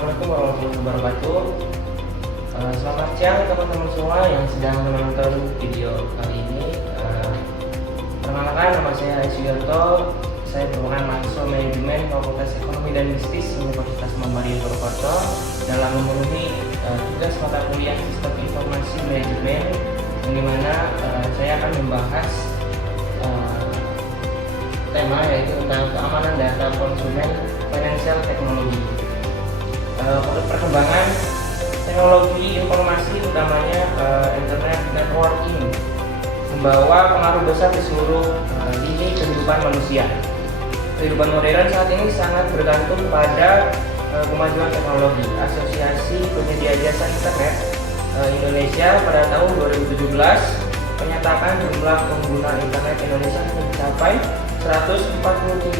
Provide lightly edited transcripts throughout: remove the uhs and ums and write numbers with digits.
Assalamualaikum warahmatullahi wabarakatuh. Selamat siang teman-teman semua yang sedang menonton video kali ini. Perkenalkan, nama saya Hari Sugiarto. Saya merupakan mahasiswa manajemen Fakultas Ekonomi dan Bisnis Universitas Muhammadiyah Purwokerto dalam memenuhi tugas mata kuliah Sistem Informasi Manajemen, yang dimana saya akan membahas tema yaitu tentang keamanan data konsumen financial technology. Perkembangan teknologi informasi utamanya internet networking membawa pengaruh besar di seluruh lini kehidupan manusia. Kehidupan modern saat ini sangat bergantung pada kemajuan teknologi. Asosiasi Penyedia Jasa Internet Indonesia pada tahun 2017 menyatakan jumlah pengguna internet Indonesia mencapai 143,26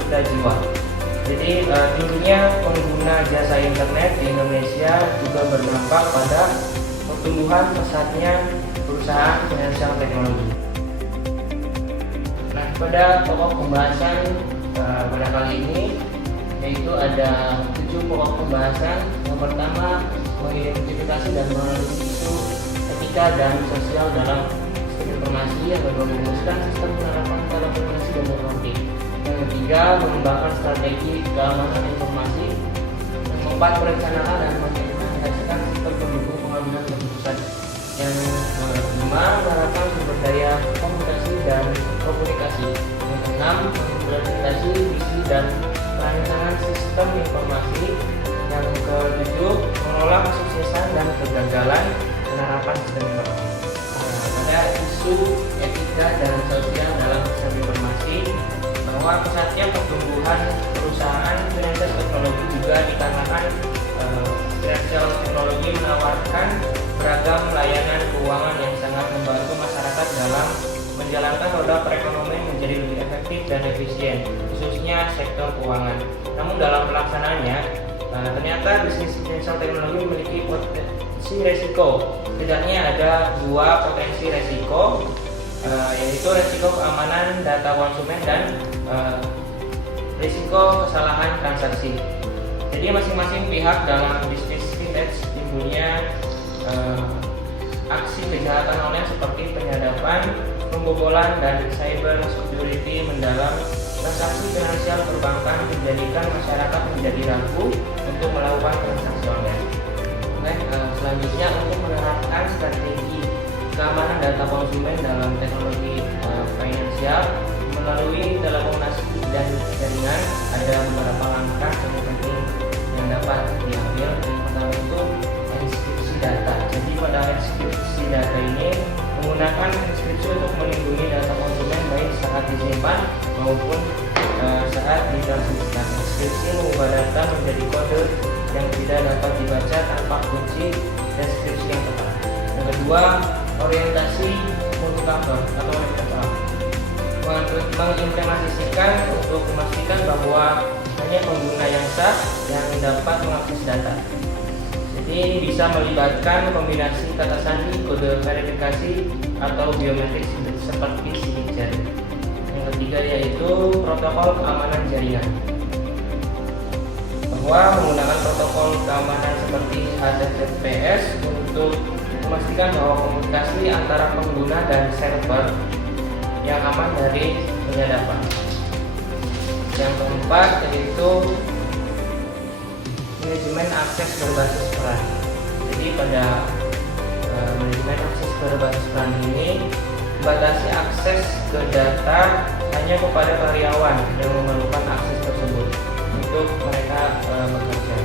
juta jiwa. Jadi tingginya pengguna jasa internet di Indonesia juga berdampak pada pertumbuhan pesatnya perusahaan finansial teknologi. Nah, pada pokok pembahasan pada kali ini yaitu ada 7 pokok pembahasan. Yang pertama, mengidentifikasi dan menganalisis isu etika dan sosial dalam sistem informasi. Yang kedua, merumuskan sistem penerapan telekomunikasi dan networking. Yang ketiga, mengembangkan strategi keamanan informasi. Yang keempat, merencanakan dan mengimplementasikan sistem pendukung pengambilan keputusan. Yang kelima, menerapkan sumber daya komunikasi dan komunikasi. Yang keenam, mengimplementasi visi dan perancangan sistem informasi. Yang ketujuh, mengelola kesuksesan dan kegagalan penerapan sistem informasi. Pada isu etika dan sosial dalam sistem informasi, bahwa pesatnya pertumbuhan perusahaan finansial teknologi juga dikarenakan finansial teknologi menawarkan beragam layanan keuangan yang sangat membantu masyarakat dalam menjalankan roda perekonomian menjadi lebih efektif dan efisien, khususnya sektor keuangan. Namun dalam pelaksanaannya, ternyata bisnis finansial teknologi memiliki potensi resiko. Setidaknya ada 2 potensi resiko, yaitu resiko keamanan data konsumen dan risiko kesalahan transaksi. Jadi masing-masing pihak dalam bisnis fintech timbulnya aksi kejahatan online seperti penyadapan, pembobolan, dan cyber security mendalam transaksi finansial perbankan, menjadikan masyarakat menjadi ragu untuk melakukan transaksi online. Selanjutnya, untuk menerapkan strategi keamanan data konsumen dalam teknologi finansial melalui telekomunikasi dan jaringan, ada beberapa langkah yang penting yang dapat diambil. Yang pertama itu enkripsi data. Jadi pada enkripsi data ini menggunakan enkripsi untuk melindungi data konsumen baik saat disimpan maupun saat ditransmisikan. Enkripsi mengubah data menjadi kode yang tidak dapat dibaca tanpa kunci deskripsi yang tepat. Yang kedua, orientasi multifaktor atau MFA, mengimplementasikan untuk memastikan bahwa hanya pengguna yang sah yang dapat mengakses data. Jadi ini bisa melibatkan kombinasi kata sandi, kode verifikasi, atau biometrik seperti sidik jari. Yang ketiga yaitu protokol keamanan jaringan, bahwa menggunakan protokol keamanan seperti HTTPS untuk memastikan bahwa komunikasi antara pengguna dan server yang aman dari penyadapan. Yang keempat yaitu manajemen akses berbasis peran. Jadi pada manajemen akses berbasis peran ini membatasi akses ke data hanya kepada karyawan yang memerlukan akses tersebut untuk mereka bekerja.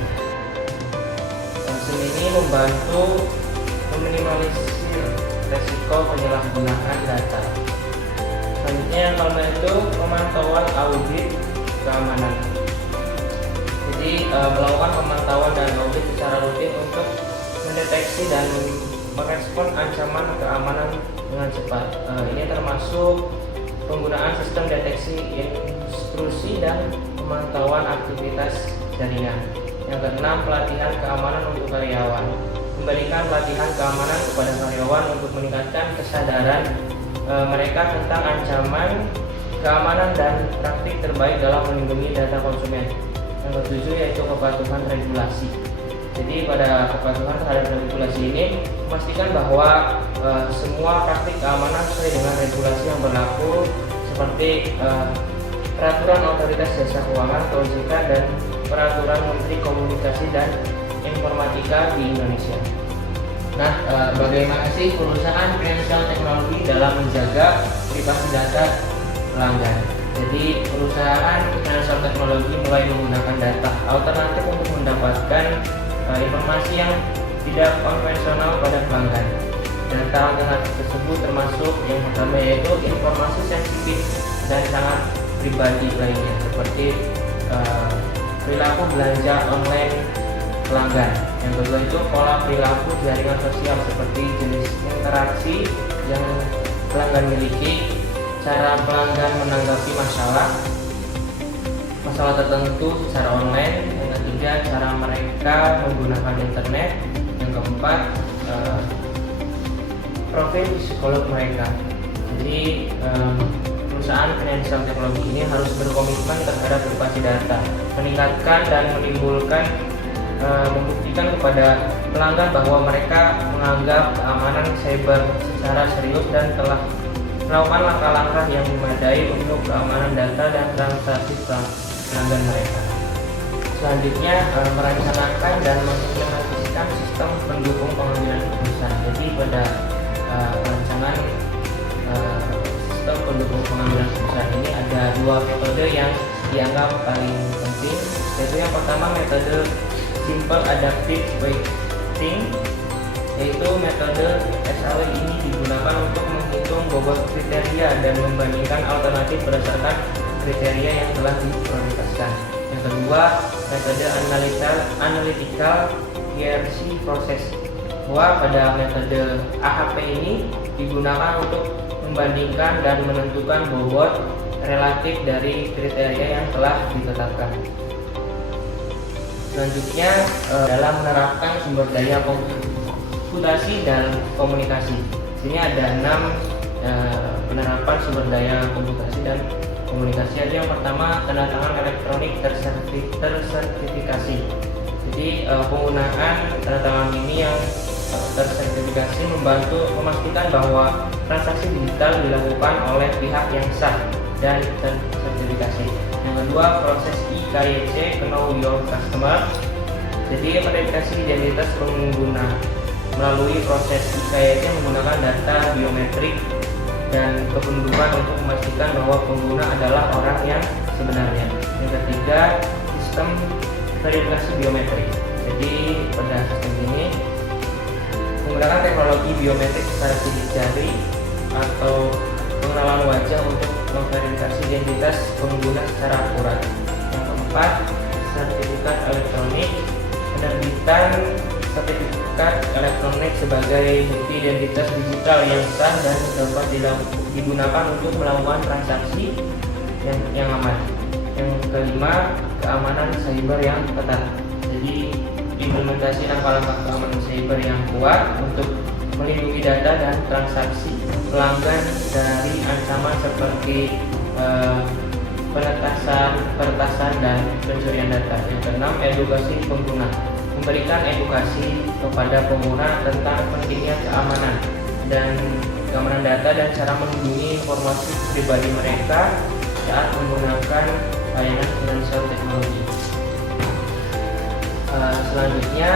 Sistem ini membantu meminimalisir resiko penyalahgunaan data. Selanjutnya yang kelima itu pemantauan audit keamanan. Jadi melakukan pemantauan dan audit secara rutin untuk mendeteksi dan merespon ancaman keamanan dengan cepat. Ini termasuk penggunaan sistem deteksi intrusi dan pemantauan aktivitas jaringan. Yang keenam, pelatihan keamanan untuk karyawan. Memberikan pelatihan keamanan kepada karyawan untuk meningkatkan kesadaran mereka tentang ancaman keamanan dan praktik terbaik dalam melindungi data konsumen. Yang ketujuh yaitu kepatuhan regulasi. Jadi pada kepatuhan terhadap regulasi ini memastikan bahwa semua praktik keamanan sesuai dengan regulasi yang berlaku seperti peraturan otoritas jasa keuangan atau OJK dan peraturan Menteri Komunikasi dan Informatika di Indonesia. Nah, bagaimana sih perusahaan financial teknologi dalam menjaga privasi data pelanggan? Jadi perusahaan financial teknologi mulai menggunakan data alternatif untuk mendapatkan informasi yang tidak konvensional pada pelanggan. Data alternatif tersebut termasuk yang pertama yaitu informasi sensitif dan sangat pribadi lainnya seperti perilaku belanja online pelanggan. Yang kedua itu pola perilaku jaringan sosial seperti jenis interaksi yang pelanggan miliki, cara pelanggan menanggapi masalah tertentu secara online. Yang ketiga, cara mereka menggunakan internet. Yang keempat, profil psikolog mereka. Jadi perusahaan financial teknologi ini harus berkomitmen terhadap privasi data, meningkatkan dan membuktikan kepada pelanggan bahwa mereka menganggap keamanan cyber secara serius dan telah melakukan langkah-langkah yang memadai untuk keamanan data dan transaksi pelanggan mereka. Selanjutnya, merencanakan dan mengimplementasikan sistem pendukung pengambilan keputusan. Jadi pada perencanaan sistem pendukung pengambilan keputusan ini ada dua metode yang dianggap paling penting, yaitu yang pertama metode Simple Adaptive Weighting, yaitu metode SAW ini digunakan untuk menghitung bobot kriteria dan membandingkan alternatif berdasarkan kriteria yang telah diprioritaskan. Yang kedua, metode Analytical Hierarchy Process, bahwa pada metode AHP ini digunakan untuk membandingkan dan menentukan bobot relatif dari kriteria yang telah ditetapkan. Selanjutnya, dalam menerapkan sumber daya komputasi dan komunikasi. Sini ada 6 penerapan sumber daya komputasi dan komunikasi. Ada yang pertama, tanda tangan elektronik tersertifikasi. Jadi penggunaan tanda tangan ini yang tersertifikasi membantu memastikan bahwa transaksi digital dilakukan oleh pihak yang sah dan tersertifikasi. Yang kedua, proses IKYC, Know Your Customer. Jadi verifikasi identitas pengguna melalui proses IKYC menggunakan data biometrik dan kependudukan untuk memastikan bahwa pengguna adalah orang yang sebenarnya. Yang ketiga, sistem verifikasi biometrik. Jadi pada sistem ini menggunakan teknologi biometrik secara sidik jari atau pengenalan wajah untuk memverifikasi identitas pengguna secara akurat. Yang keempat, sertifikat elektronik. Penerbitan sertifikat elektronik sebagai bukti identitas digital yang sah dan dapat digunakan untuk melakukan transaksi yang aman. Yang kelima, keamanan cyber yang ketat. Jadi implementasi langkah-langkah keamanan cyber yang kuat untuk melindungi data dan transaksi pelanggan dari ancaman seperti peretasan dan pencurian data. Yang keenam, edukasi pengguna. Memberikan edukasi kepada pengguna tentang pentingnya keamanan data dan cara melindungi informasi pribadi mereka saat menggunakan layanan financial teknologi. Selanjutnya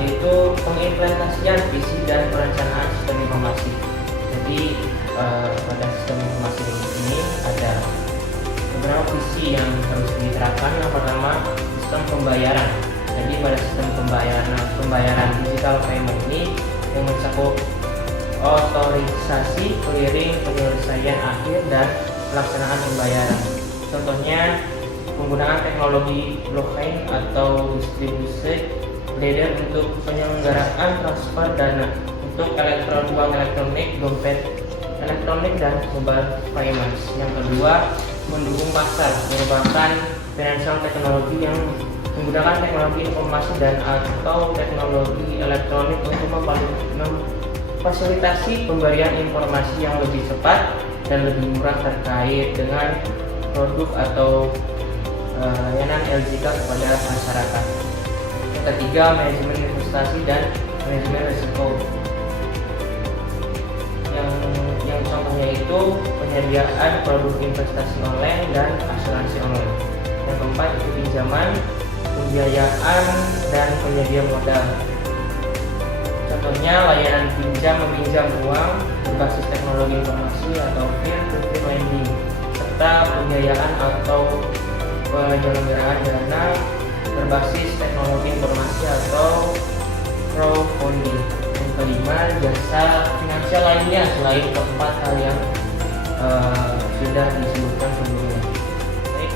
yaitu pengimplementasian visi dan perencanaan sistem informasi. Jadi pada sistem informasi ini ada beberapa visi yang harus diterapkan. Yang pertama, sistem pembayaran. Jadi pada sistem pembayaran digital payment ini yang mencakup otorisasi, clearing, penyelesaian akhir, dan pelaksanaan pembayaran. Contohnya penggunaan teknologi blockchain atau distributed ledger untuk penyelenggaraan transfer dana untuk uang elektronik, dompet elektronik, dan mobile payments. Yang kedua, mendukung pasar, merupakan financial teknologi yang menggunakan teknologi informasi dan atau teknologi elektronik untuk memfasilitasi pemberian informasi yang lebih cepat dan lebih murah terkait dengan produk atau layanan LJK kepada masyarakat. Yang ketiga, manajemen investasi dan manajemen risiko. Yang contohnya itu penyediaan produk investasi online dan asuransi online. Yang keempat itu pinjaman, pembiayaan, dan penyedia modal. Contohnya layanan meminjam uang berbasis teknologi informasi atau peer-to-peer lending, serta pembiayaan atau penyelenggaraan dana berbasis teknologi informasi atau crowdfunding. Yang kelima, jasa finansial lainnya selain keempat hal yang sudah disebutkan sebelumnya. Baik,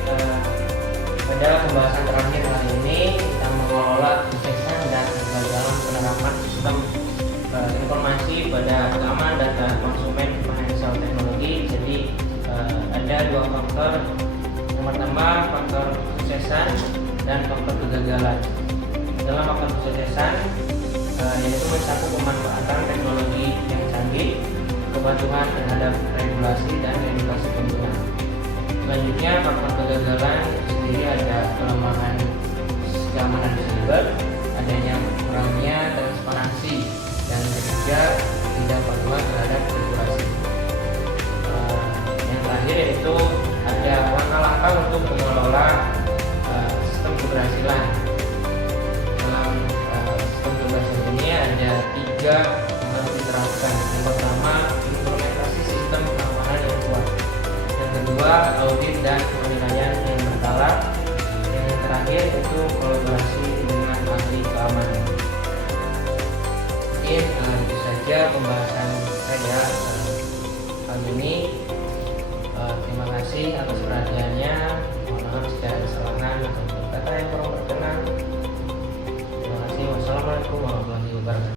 pada pembahasan terakhir kali ini kita mengelola kesuksesan dan kegagalan penerapan sistem informasi pada keamanan data konsumen financial teknologi. Jadi ada dua faktor. Yang pertama, faktor kesuksesan dan faktor kegagalan. Dalam faktor kesuksesan yaitu mencakup pemanfaatan teknologi yang canggih, kepatuhan terhadap regulasi dan edukasi pengguna. Selanjutnya, faktor kegagalan sendiri ada kelemahan keamanan siber, adanya kurangnya transparansi, dan ketiga, tidak patuhan terhadap regulasi. Yang terakhir yaitu ada langkah-langkah untuk mengelola sistem keberhasilan. Dalam sistem keberhasilan ini ada tiga yang harus diterapkan. Yang pertama, implementasi sistem keamanan yang kuat. Yang kedua, audit dan penilaian yang berkala. Yang terakhir itu kolaborasi dengan ahli keamanan. Mungkin itu saja pembahasan saya kali ini. Terima kasih atas perhatiannya. Mohon maaf jika ada kesalahan atau kata yang kurang berkenan. Terima kasih. Wassalamualaikum warahmatullahi wabarakatuh.